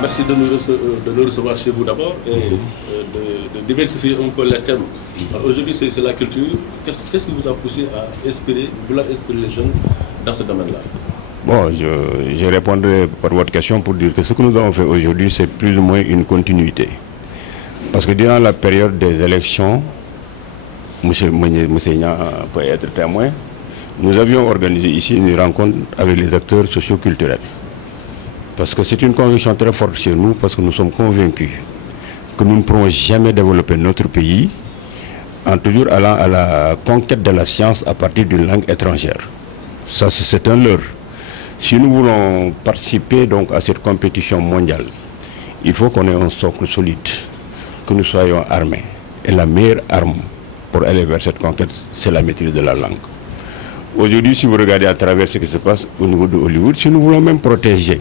Merci de nous recevoir chez vous d'abord et de diversifier un peu les thèmes. Aujourd'hui, c'est la culture. Qu'est-ce qui vous a poussé à vouloir inspirer les jeunes dans ce domaine-là? Bon, je répondrai par votre question pour dire que ce que nous avons fait aujourd'hui, c'est plus ou moins une continuité. Parce que durant la période des élections, M. Nya peut être témoin, nous avions organisé ici une rencontre avec les acteurs socio-culturels. Parce que c'est une conviction très forte chez nous, parce que nous sommes convaincus que nous ne pourrons jamais développer notre pays en toujours allant à la conquête de la science à partir d'une langue étrangère. Ça, c'est un leurre. Si nous voulons participer donc à cette compétition mondiale, il faut qu'on ait un socle solide, que nous soyons armés. Et la meilleure arme pour aller vers cette conquête, c'est la maîtrise de la langue. Aujourd'hui, si vous regardez à travers ce qui se passe au niveau de Hollywood, si nous voulons même protéger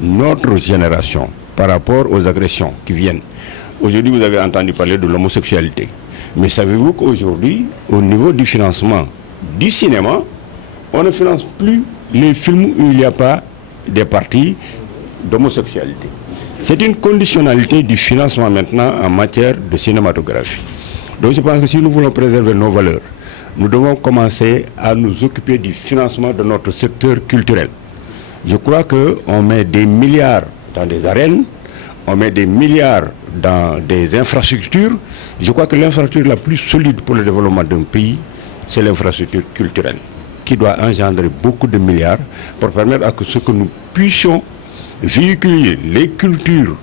notre génération par rapport aux agressions qui viennent. Aujourd'hui, vous avez entendu parler de l'homosexualité. Mais savez-vous qu'aujourd'hui, au niveau du financement du cinéma, on ne finance plus les films où il n'y a pas des parties d'homosexualité. C'est une conditionnalité du financement maintenant en matière de cinématographie. Donc je pense que si nous voulons préserver nos valeurs, nous devons commencer à nous occuper du financement de notre secteur culturel. Je crois qu'on met des milliards dans des arènes, on met des milliards dans des infrastructures. Je crois que l'infrastructure la plus solide pour le développement d'un pays, c'est l'infrastructure culturelle, qui doit engendrer beaucoup de milliards pour permettre à ce que nous puissions véhiculer les cultures,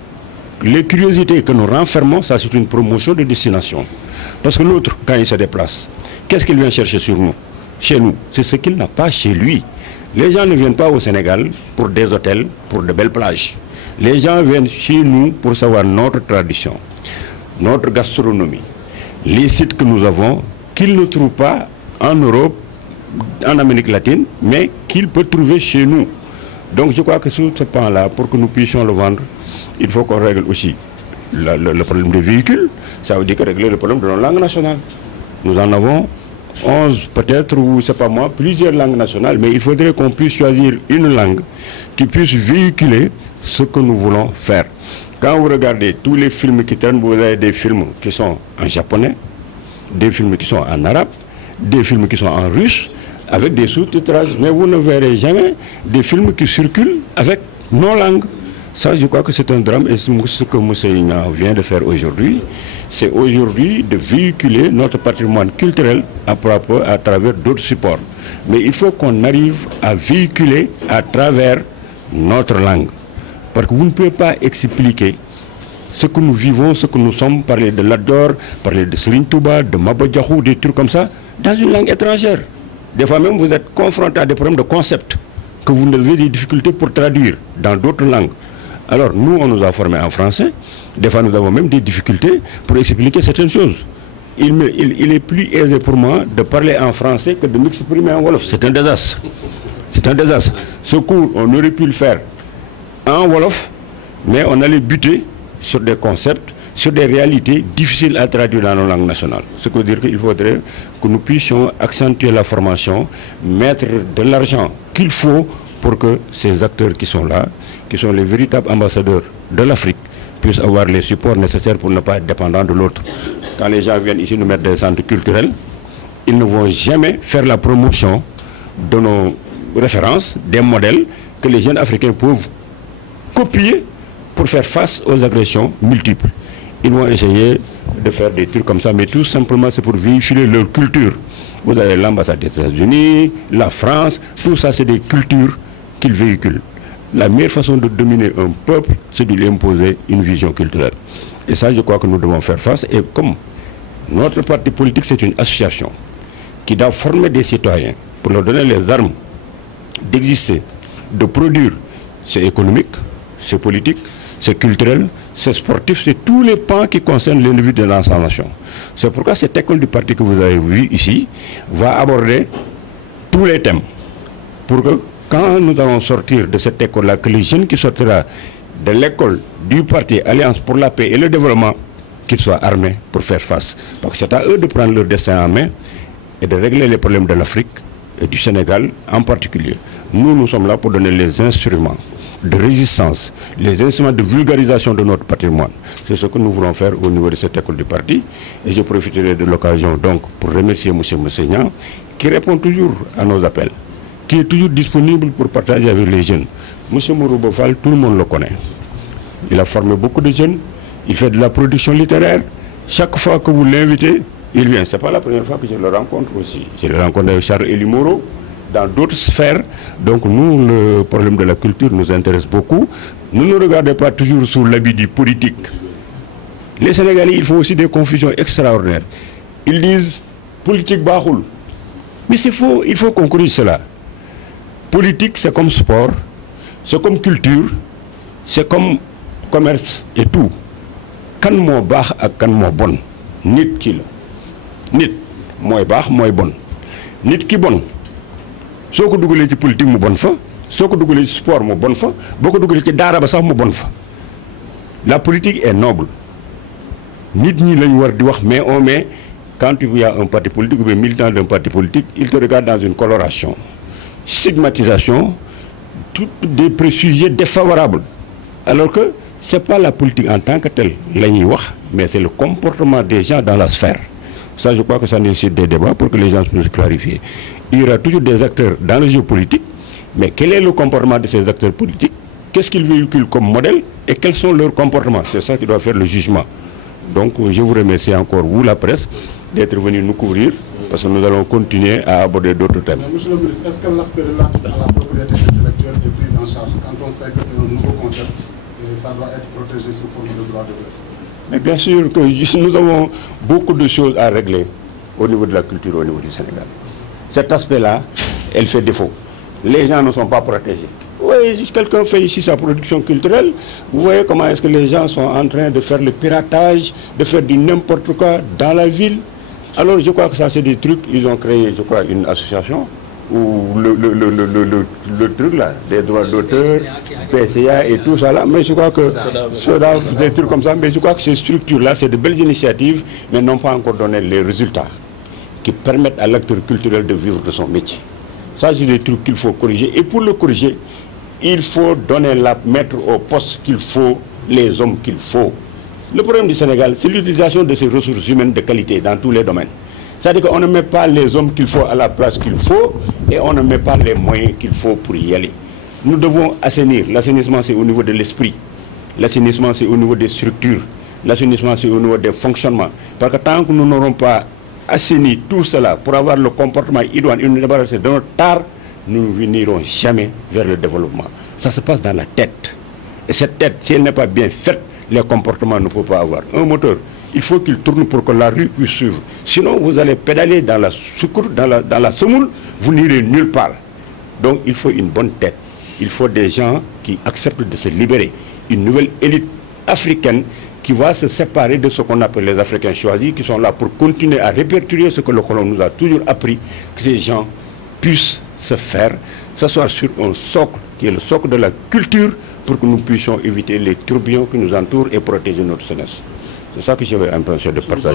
les curiosités que nous renfermons. Ça, c'est une promotion de destination. Parce que l'autre, quand il se déplace, qu'est-ce qu'il vient chercher sur nous, chez nous? C'est ce qu'il n'a pas chez lui. Les gens ne viennent pas au Sénégal pour des hôtels, pour de belles plages. Les gens viennent chez nous pour savoir notre tradition, notre gastronomie, les sites que nous avons, qu'ils ne trouvent pas en Europe, en Amérique latine, mais qu'ils peuvent trouver chez nous. Donc je crois que sur ce plan-là, pour que nous puissions le vendre, il faut qu'on règle aussi le problème des véhicules. Ça veut dire que régler le problème de nos langues nationales. Nous en avons 11 peut-être, ou c'est pas moi, plusieurs langues nationales, mais il faudrait qu'on puisse choisir une langue qui puisse véhiculer ce que nous voulons faire. Quand vous regardez tous les films qui traînent, vous avez des films qui sont en japonais, des films qui sont en arabe, des films qui sont en russe, avec des sous-titrages, mais vous ne verrez jamais des films qui circulent avec nos langues. Ça, je crois que c'est un drame, et ce que M. Nya vient de faire aujourd'hui, c'est aujourd'hui de véhiculer notre patrimoine culturel à travers d'autres supports. Mais il faut qu'on arrive à véhiculer à travers notre langue. Parce que vous ne pouvez pas expliquer ce que nous vivons, ce que nous sommes, parler de Lador, parler de Serigne Touba, de Maba Diakhou, des trucs comme ça, dans une langue étrangère. Des fois même, vous êtes confronté à des problèmes de concept, que vous avez des difficultés pour traduire dans d'autres langues. Alors, nous, on nous a formés en français. Des fois, nous avons même des difficultés pour expliquer certaines choses. Il est plus aisé pour moi de parler en français que de m'exprimer en Wolof. C'est un désastre. C'est un désastre. Ce cours, on aurait pu le faire en Wolof, mais on allait buter sur des concepts, sur des réalités difficiles à traduire dans nos langues nationales. Ce qui veut dire qu'il faudrait que nous puissions accentuer la formation, mettre de l'argent qu'il faut pour que ces acteurs qui sont là, qui sont les véritables ambassadeurs de l'Afrique, puissent avoir les supports nécessaires pour ne pas être dépendants de l'autre. Quand les gens viennent ici nous mettre des centres culturels, ils ne vont jamais faire la promotion de nos références, des modèles que les jeunes Africains peuvent copier pour faire face aux agressions multiples. Ils vont essayer de faire des trucs comme ça, mais tout simplement c'est pour véhiculer leur culture. Vous avez l'ambassade des États-Unis, la France, tout ça c'est des cultures qu'ils véhiculent. La meilleure façon de dominer un peuple, c'est de lui imposer une vision culturelle. Et ça, je crois que nous devons faire face. Et comme notre parti politique, c'est une association qui doit former des citoyens pour leur donner les armes d'exister, de produire, c'est économique, c'est politique, c'est culturel, c'est sportif, c'est tous les pans qui concernent l'individu de l'ensemble. C'est pourquoi cette école du parti que vous avez vue ici va aborder tous les thèmes. Pour que quand nous allons sortir de cette école-là, que les jeunes qui sortiront de l'école du parti Alliance pour la paix et le développement, qu'ils soient armés pour faire face. Parce que c'est à eux de prendre leur destin en main et de régler les problèmes de l'Afrique et du Sénégal en particulier. Nous sommes là pour donner les instruments de résistance, les instruments de vulgarisation de notre patrimoine. C'est ce que nous voulons faire au niveau de cette école du parti. Et je profiterai de l'occasion donc pour remercier M. Messegnan, qui répond toujours à nos appels, qui est toujours disponible pour partager avec les jeunes. M. Mourouba Fall, tout le monde le connaît. Il a formé beaucoup de jeunes, il fait de la production littéraire. Chaque fois que vous l'invitez, il vient. Ce n'est pas la première fois que je le rencontre aussi. Je le rencontre avec Charles Elie Moreau, dans d'autres sphères. Donc nous, le problème de la culture nous intéresse beaucoup. Nous ne regardons pas toujours sous l'habit du politique. Les Sénégalais, il faut aussi des confusions extraordinaires. Ils disent politique bahoul. Mais c'est faux, il faut qu'on corrige cela. Politique, c'est comme sport, c'est comme culture, c'est comme commerce et tout. Kan mo baax ak kan mo bon nit ki la nit mooy baax mooy bon nit ki bon soo ko dugalee ci politique mu bon fa soo ko dugalee ci sport mu bon fa boo ko dugalee ci daara ba sax mu bon fa. La politique est noble nit ñi lañ war di wax mais on met quand il y a un parti politique ou bien militant d'un parti politique il te regarde dans une coloration stigmatisation toutes des préjugés défavorables alors que c'est pas la politique en tant que telle, mais c'est le comportement des gens dans la sphère. Ça, je crois que ça nécessite des débats pour que les gens puissent clarifier. Il y aura toujours des acteurs dans le jeu politique, mais quel est le comportement de ces acteurs politiques? Qu'est-ce qu'ils véhiculent comme modèle et quels sont leurs comportements? C'est ça qui doit faire le jugement. Donc, je vous remercie encore, vous, la presse, d'être venu nous couvrir, parce que nous allons continuer à aborder d'autres thèmes. Monsieur le ministre, est-ce que l'aspect relatif à la propriété intellectuelle est pris en charge quand on sait que c'est un nouveau concept? Et ça doit être protégé sous forme de droit d'auteur. Mais bien sûr que nous avons beaucoup de choses à régler au niveau de la culture, au niveau du Sénégal. Cet aspect-là, elle fait défaut. Les gens ne sont pas protégés. Oui, quelqu'un fait ici sa production culturelle, vous voyez comment est-ce que les gens sont en train de faire le piratage, de faire du n'importe quoi dans la ville. Alors je crois que ça c'est des trucs, ils ont créé, je crois, une association ou le truc là, des droits d'auteur, PCA et tout ça là, mais je crois que des trucs comme ça, mais je crois que ces structures là, c'est de belles initiatives, mais n'ont pas encore donné les résultats qui permettent à l'acteur culturel de vivre de son métier. Ça, c'est des trucs qu'il faut corriger, et pour le corriger, il faut mettre au poste qu'il faut les hommes qu'il faut. Le problème du Sénégal, c'est l'utilisation de ces ressources humaines de qualité dans tous les domaines. C'est-à-dire qu'on ne met pas les hommes qu'il faut à la place qu'il faut et on ne met pas les moyens qu'il faut pour y aller. Nous devons assainir. L'assainissement, c'est au niveau de l'esprit. L'assainissement, c'est au niveau des structures. L'assainissement, c'est au niveau des fonctionnements. Parce que tant que nous n'aurons pas assaini tout cela pour avoir le comportement idoine et nous débarrasser de notre tard, nous n'irons jamais vers le développement. Ça se passe dans la tête. Et cette tête, si elle n'est pas bien faite, les comportements ne peuvent pas avoir. Un moteur, il faut qu'il tourne pour que la rue puisse suivre. Sinon, vous allez pédaler dans la semoule, vous n'irez nulle part. Donc, il faut une bonne tête. Il faut des gens qui acceptent de se libérer. Une nouvelle élite africaine qui va se séparer de ce qu'on appelle les Africains choisis, qui sont là pour continuer à répertorier ce que le colon nous a toujours appris, que ces gens puissent se faire, s'asseoir sur un socle, qui est le socle de la culture, pour que nous puissions éviter les tourbillons qui nous entourent et protéger notre jeunesse. C'est ça que j'avais l'impression de partager.